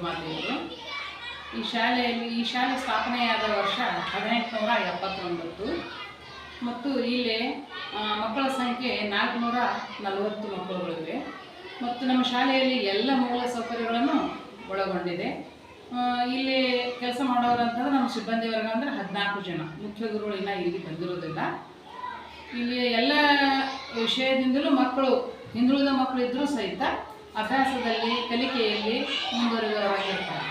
ಗುರುಮಾತೆಯವರು. ಈ ಶಾಲೆ ಸ್ಥಾಪನೆಯಾದ ವರ್ಷ 1879 ಮತ್ತು ಇಲ್ಲಿ ಮಕ್ಕಳ ಸಂಖ್ಯೆ 440 ಮಕ್ಕಳುಗಳಿವೆ ಮತ್ತು ನಮ್ಮ ಶಾಲೆಯಲ್ಲಿ ಎಲ್ಲ ಮೂಲ ಸೌಕರ್ಯಗಳನ್ನು ಒಳಗೊಂಡಿದೆ. ಇಲ್ಲಿ ಕೆಲಸ ಮಾಡೋರು ಅಂತಂದ್ರೆ ನಮ್ಮ ಸಿಬ್ಬಂದಿ ವರ್ಗ ಅಂದರೆ 14 ಜನ. ಮುಖ್ಯ ಗುರುಗಳು ಇನ್ನೂ ಇಲ್ಲಿ ಬಂದಿರೋದಿಲ್ಲ. ಇಲ್ಲಿ ಎಲ್ಲ ವಿಷಯದಿಂದಲೂ ಹಿಂದುಳಿದ ಮಕ್ಕಳು ಇದ್ದರೂ ಸಹಿತ ಅಭ್ಯಾಸದಲ್ಲಿ ಕಲಿಕೆಯಲ್ಲಿ ಮುಂದುವರಿದವರಾಗಿರ್ತಾರೆ.